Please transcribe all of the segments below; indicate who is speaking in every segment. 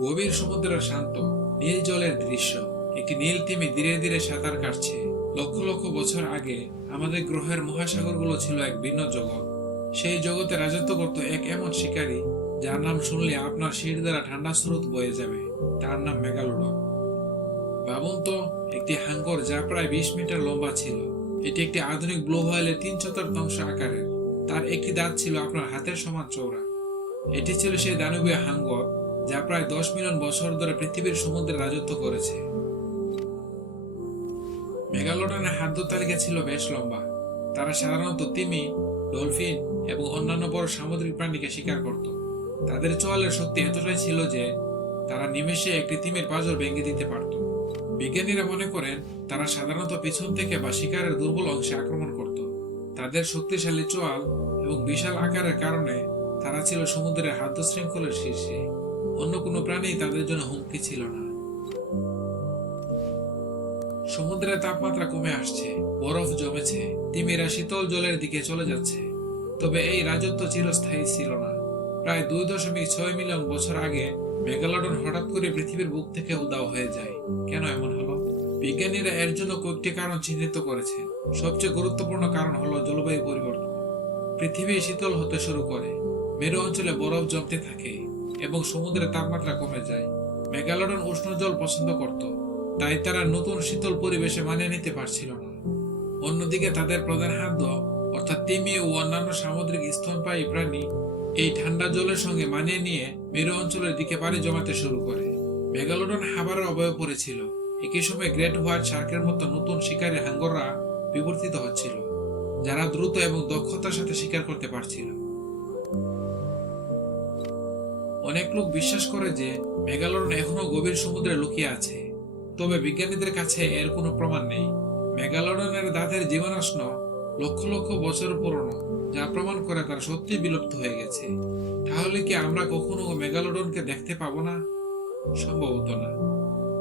Speaker 1: গভীর সমুদ্রের শান্ত, নীল জলের দৃশ্য। একটি নীল তিমি ধীরে ধীরে সাঁতার কাটছে। লক্ষ লক্ষ বছর আগে আমাদের গ্রহের মহাসাগরগুলো ছিল এক ভিন্ন জগৎ। সেই জগতে রাজত্ব করত এক এমন শিকারী, যার নাম শুনলে আপনার শির দ্বারা ঠান্ডা স্রোত বয়ে যাবে। তার নাম মেগালোডন ভাবুন তো একটি হাঙ্গর যা প্রায় বিশ মিটার লম্বা ছিল। এটি একটি আধুনিক ব্লু হোয়েলের তিন চতুর্থাংশ আকারের। তার একটি দাঁত ছিল আপনার হাতের সমান চৌড়া এটি ছিল সেই দানবীয় হাঙ্গর যা প্রায় দশ মিলিয়ন বছর ধরে পৃথিবীর সমুদ্রে রাজত্ব করেছে। মেগালোডনের খাদ্য তালিকা ছিল বেশ লম্বা। তারা সাধারণত তিমি, ডলফিন এবং অন্যান্য বড় সামুদ্রিক প্রাণীকে শিকার করত। তাদের চোয়ালের শক্তি এতটাই ছিল যে তারা নিমেষে একটি তিমির পাঁজর ভেঙে দিতে পারত। বিজ্ঞানীরা মনে করেন, তারা সাধারণত পিছন থেকে বা শিকারের দুর্বল অংশে আক্রমণ করত। তাদের শক্তিশালী চোয়াল এবং বিশাল আকারের কারণে তারা ছিল সমুদ্রের খাদ্য শৃঙ্খলের শীর্ষে। অন্য কোনো প্রাণী তাদের জন্য হুমকি ছিল না। সমুদ্রের তাপমাত্রা কমে আসছে, বরফ জমেছে, তিমিরা শীতল জলের দিকে চলে যাচ্ছে। তবে এই রাজত্ব চিরস্থায়ী ছিল না। প্রায় দুই দশমিক ছয় মিলিয়ন বছর আগে মেগালডন হঠাৎ করে পৃথিবীর বুক থেকে উদাও হয়ে যায়। কেন এমন হলো? বিজ্ঞানীরা এর জন্য কয়েকটি কারণ চিহ্নিত করেছে। সবচেয়ে গুরুত্বপূর্ণ কারণ হলো জলবায়ু পরিবর্তন। পৃথিবী শীতল হতে শুরু করে। মেরু অঞ্চলে বরফ জমতে থাকে। এবং সমুদ্রের তাপমাত্রা কমে যায়। মেগালডন উষ্ণ জল পছন্দ করত, তাই তারা নতুন শীতল পরিবেশে মানিয়ে নিতে পারছিল না। অন্যদিকে তাদের প্রধান খাদ্য, অর্থাৎ তিমি ও অন্যান্য সামুদ্রিক স্তনপায়ী প্রাণী, এই ঠান্ডা জলের সঙ্গে মানিয়ে নিয়ে মেরু অঞ্চলের দিকে পাড়ি জমাতে শুরু করে। মেগালোডন হাবারের অবয়ব পড়েছিল। একই সময় গ্রেট হোয়াইট শার্কের মতো নতুন শিকারী হাঙ্গররা বিবর্তিত হচ্ছিল, যারা দ্রুত এবং দক্ষতার সাথে শিকার করতে পারছিল। অনেক লোক বিশ্বাস করে যে মেগালোডন এখনও গভীর সমুদ্রে লুকিয়ে আছে। তবে বিজ্ঞানীদের কাছে এর কোনো প্রমাণ নেই। মেগালোডনের দাঁতের জীবনাশ্ন লক্ষ লক্ষ বছর পুরনো, যা প্রমাণ করে তারা সত্যি বিলুপ্ত হয়ে গেছে। তাহলে কি আমরা কখনো মেগালোডনকে দেখতে পাবো না? সম্ভবত না।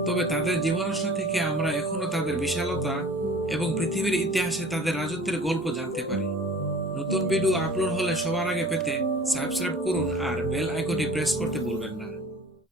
Speaker 1: তবে তাদের জীবনাশ্ন থেকে আমরা এখনও তাদের বিশালতা এবং পৃথিবীর ইতিহাসে তাদের রাজত্বের গল্প জানতে পারি। নতুন ভিডিও আপলোড হলে সবার আগে পেতে সাবস্ক্রাইব করুন আর বেল আইকনটি প্রেস করতে ভুলবেন না।